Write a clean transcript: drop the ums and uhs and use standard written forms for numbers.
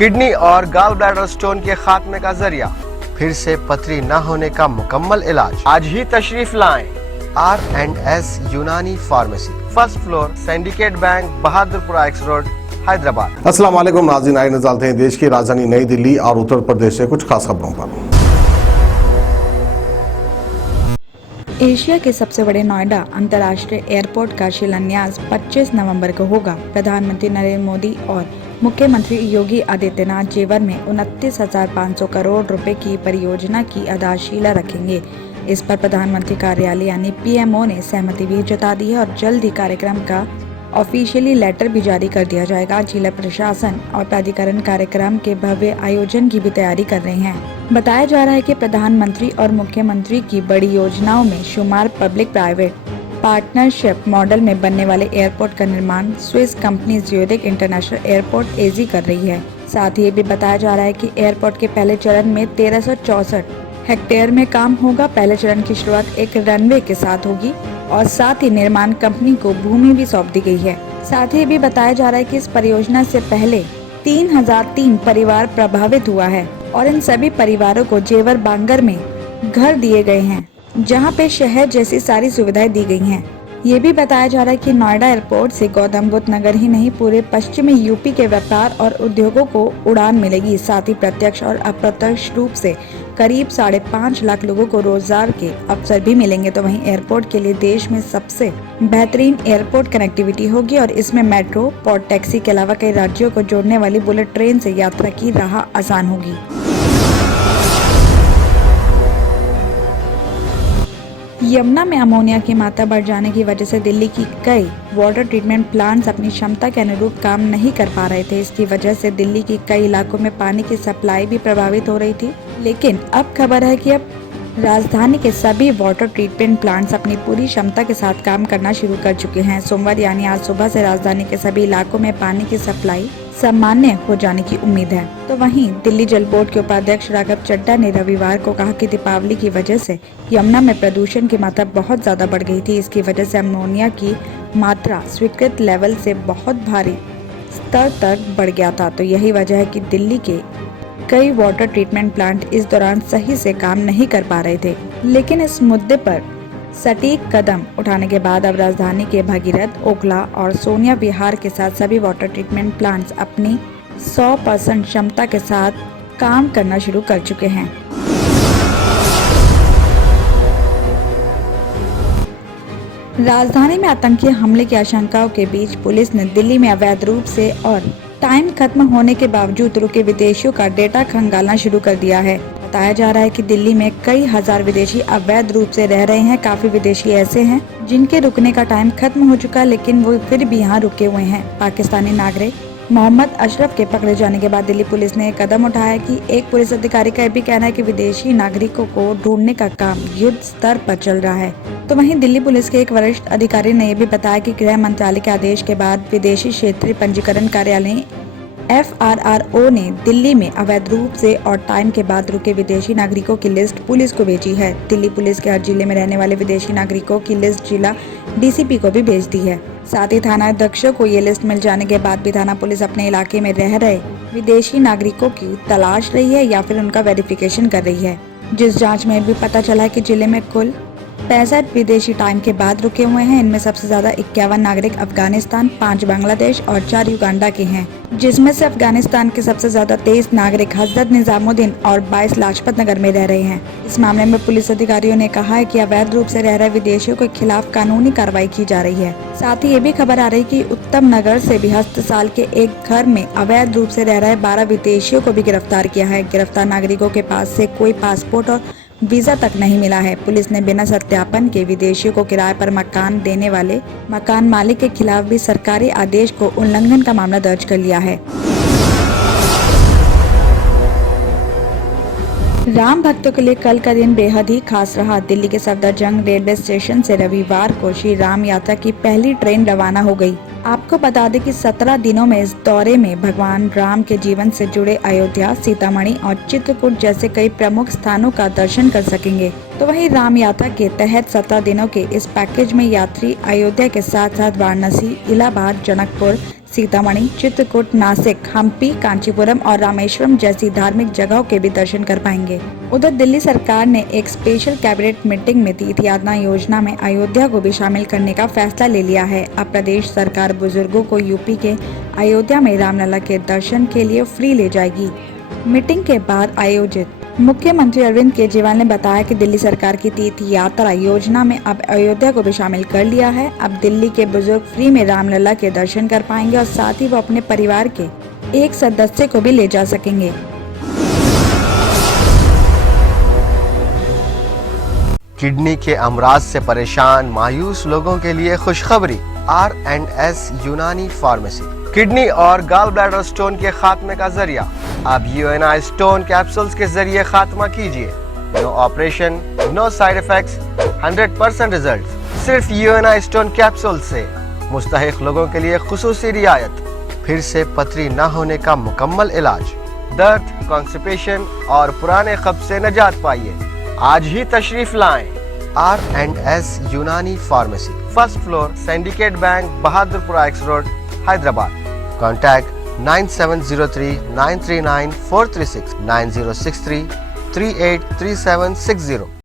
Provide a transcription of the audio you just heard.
Kidney और gall bladder stone के खात्मे का जरिया, फिर से पथरी न होने का मुकम्मल इलाज। आज ही तशरीफ लाएं R&S यूनानी pharmacy, first floor, syndicate bank, Bahadurpura x road, Hyderabad. अस्सलाम वालेकुम नाज़रीन, आइए नज़र डालते हैं देश की राजधानी नई दिल्ली और उत्तर प्रदेश से कुछ खास खबरों पर। एशिया के सबसे बड़े नोएडा अंतर्राष्ट्रीय एयरपोर्ट का शिलान्यास 25 नवंबर को होगा। प्रधानमंत्री नरेंद्र मोदी और मुख्यमंत्री योगी आदित्यनाथ जेवर में 29,500 करोड़ रुपए की परियोजना की आधारशिला रखेंगे। इस पर प्रधानमंत्री कार्यालय यानी PMO ने सहमति भी जता दी है और जल्द ही कार्यक्रम का ऑफिशियली लेटर भी जारी कर दिया जाएगा। जिला प्रशासन और प्राधिकरण कार्यक्रम के भव्य आयोजन की भी तैयारी कर रहे हैं। बताया जा रहा है कि प्रधानमंत्री और मुख्यमंत्री की बड़ी योजनाओं में शुमार पब्लिक प्राइवेट पार्टनरशिप मॉडल में बनने वाले एयरपोर्ट का निर्माण Swiss company Zurich international airport AG कर रही है। साथ ही ये भी बताया जा रहा है कि एयरपोर्ट के पहले चरण में 1364 हेक्टेयर में काम होगा। पहले चरण की शुरुआत एक रनवे के साथ होगी और साथ ही निर्माण कंपनी को भूमि भी सौंप दी गई है। साथ ही भी बताया जा रहा है कि इस परियोजना से पहले 3003 परिवार प्रभावित हुआ है और इन सभी परिवारों को जेवर बांगर में घर दिए गए हैं, जहां पे शहर जैसी सारी सुविधाएं दी गई हैं। ये भी बताया जा रहा है कि नोएडा एयरपोर्ट से गौतम बुद्ध नगर ही नहीं पूरे पश्चिमी यूपी के व्यापार और उद्योगों को उड़ान मिलेगी। साथ ही प्रत्यक्ष और अप्रत्यक्ष रूप से करीब 5.5 लाख लोगों को रोजगार के अवसर भी मिलेंगे। तो वहीं एयरपोर्ट के लिए देश में सबसे बेहतरीन एयरपोर्ट कनेक्टिविटी होगी और इसमें मेट्रो, पोर्ट टैक्सी के अलावा कई राज्यों को जोड़ने वाली बुलेट ट्रेन से यात्रा की राह आसान होगी। यमुना में अमोनिया की मात्रा बढ़ जाने की वजह से दिल्ली की कई वाटर ट्रीटमेंट प्लांट्स अपनी क्षमता के अनुरूप काम नहीं कर पा रहे थे। इसकी वजह से दिल्ली के कई इलाकों में पानी की सप्लाई भी प्रभावित हो रही थी। लेकिन अब खबर है कि अब राजधानी के सभी वाटर ट्रीटमेंट प्लांट्स अपनी पूरी क्षमता के साथ काम करना शुरू कर चुके हैं। सोमवार यानी आज सुबह से राजधानी के सभी इलाकों में पानी की सप्लाई सामान्य हो जाने की उम्मीद है। तो वहीं दिल्ली जल बोर्ड के उपाध्यक्ष राघव चड्ढा ने रविवार को कहा कि दीपावली की वजह से यमुना में प्रदूषण की मात्रा बहुत ज्यादा बढ़ गई थी। इसकी वजह से अमोनिया की मात्रा स्वीकृत लेवल से बहुत भारी स्तर तक बढ़ गया था। तो यही वजह है कि दिल्ली के कई वाटर ट्रीटमेंट प्लांट इस दौरान सही से काम नहीं कर पा रहे थे। लेकिन इस मुद्दे पर सटीक कदम उठाने के बाद अब राजधानी के भगीरथ, ओखला और सोनिया विहार के साथ सभी वाटर ट्रीटमेंट प्लांट्स अपनी 100% क्षमता के साथ काम करना शुरू कर चुके हैं। राजधानी में आतंकी हमले की आशंकाओं के बीच पुलिस ने दिल्ली में अवैध रूप से और टाइम खत्म होने के बावजूद रुके विदेशियों का डेटा खंगालना शुरू कर दिया है। बताया जा रहा है कि दिल्ली में कई हजार विदेशी अवैध रूप से रह रहे हैं। काफी विदेशी ऐसे हैं जिनके रुकने का टाइम खत्म हो चुका, लेकिन वो फिर भी यहाँ रुके हुए हैं। पाकिस्तानी नागरिक मोहम्मद अशरफ के पकड़े जाने के बाद दिल्ली पुलिस ने कदम उठाया कि एक पुलिस अधिकारी का भी कहना है कि विदेशी नागरिकों को ढूंढने का काम युद्ध स्तर पर चल रहा है। तो वहीं दिल्ली पुलिस के एक वरिष्ठ अधिकारी ने यह भी बताया कि गृह मंत्रालय के आदेश के बाद विदेशी क्षेत्रीय पंजीकरण कार्यालय FRRO ने दिल्ली में अवैध रूप से और टाइम के बाद रुके विदेशी नागरिकों की लिस्ट पुलिस को भेजी है। दिल्ली पुलिस के हर जिले में रहने वाले विदेशी नागरिकों की लिस्ट जिला DCP को भी भेज दी है। साथ ही थाना अध्यक्षों को ये लिस्ट मिल जाने के बाद भी थाना पुलिस अपने इलाके में रह रहे विदेशी नागरिकों की तलाश रही है या फिर उनका वेरिफिकेशन कर रही है। जिस जाँच में भी पता चला है कि जिले में कुल 65 विदेशी टाइम के बाद रुके हुए हैं। इनमें सबसे ज्यादा 51 नागरिक अफगानिस्तान, 5 बांग्लादेश और 4 युगांडा के हैं, जिसमें से अफगानिस्तान के सबसे ज्यादा 23 नागरिक हजरत निजामुद्दीन और 22 लाजपत नगर में रह रहे हैं। इस मामले में पुलिस अधिकारियों ने कहा है कि अवैध रूप से रह रहे विदेशियों के खिलाफ कानूनी कार्रवाई की जा रही है। साथ ही ये भी खबर आ रही कि उत्तम नगर से भी हस्तसाल के एक घर में अवैध रूप से रह रहे 12 विदेशियों को भी गिरफ्तार किया है। गिरफ्तार नागरिकों के पास से कोई पासपोर्ट और वीजा तक नहीं मिला है। पुलिस ने बिना सत्यापन के विदेशियों को किराए पर मकान देने वाले मकान मालिक के खिलाफ भी सरकारी आदेश को उल्लंघन का मामला दर्ज कर लिया है। राम भक्तों के लिए कल का दिन बेहद ही खास रहा। दिल्ली के सफदरजंग रेलवे स्टेशन से रविवार को श्री राम यात्रा की पहली ट्रेन रवाना हो गई। आपको बता दें कि 17 दिनों में इस दौरे में भगवान राम के जीवन से जुड़े अयोध्या, सीतामढ़ी और चित्रकूट जैसे कई प्रमुख स्थानों का दर्शन कर सकेंगे। तो वहीं राम यात्रा के तहत 17 दिनों के इस पैकेज में यात्री अयोध्या के साथ साथ वाराणसी, इलाहाबाद, जनकपुर, सीतामढ़ी, चित्रकूट, नासिक, हम्पी, कांचीपुरम और रामेश्वरम जैसी धार्मिक जगहों के भी दर्शन कर पाएंगे। उधर दिल्ली सरकार ने एक स्पेशल कैबिनेट मीटिंग में तीर्थ यात्रा योजना में अयोध्या को भी शामिल करने का फैसला ले लिया है। अब प्रदेश सरकार बुजुर्गों को यूपी के अयोध्या में रामलला के दर्शन के लिए फ्री ले जाएगी। मीटिंग के बाद आयोजित मुख्यमंत्री अरविंद केजरीवाल ने बताया कि दिल्ली सरकार की तीर्थ यात्रा योजना में अब अयोध्या को भी शामिल कर लिया है। अब दिल्ली के बुजुर्ग फ्री में रामलला के दर्शन कर पाएंगे और साथ ही वो अपने परिवार के एक सदस्य को भी ले जा सकेंगे। किडनी के अमराज से परेशान मायूस लोगों के लिए खुशखबरी। R&S यूनानी फार्मेसी किडनी और गॉल ब्लैडर स्टोन के खात्मे का जरिया। अब UNI स्टोन कैप्सूल्स के जरिए खात्मा कीजिए। No operation, no side effects, 100% result. सिर्फ UNI स्टोन कैप्सूल से मुस्तहिक लोगों के लिए खुसूसी रियायत। फिर से पथरी न होने का मुकम्मल इलाज। दर्द, कॉन्स्टिपेशन और पुराने कब्ज से निजात पाइए। आज ही तशरीफ लाएं। R&S यूनानी pharmacy, first floor, syndicate bank, Bahadurpura x road, Hyderabad. Contact 9703 939 436 9063 383760।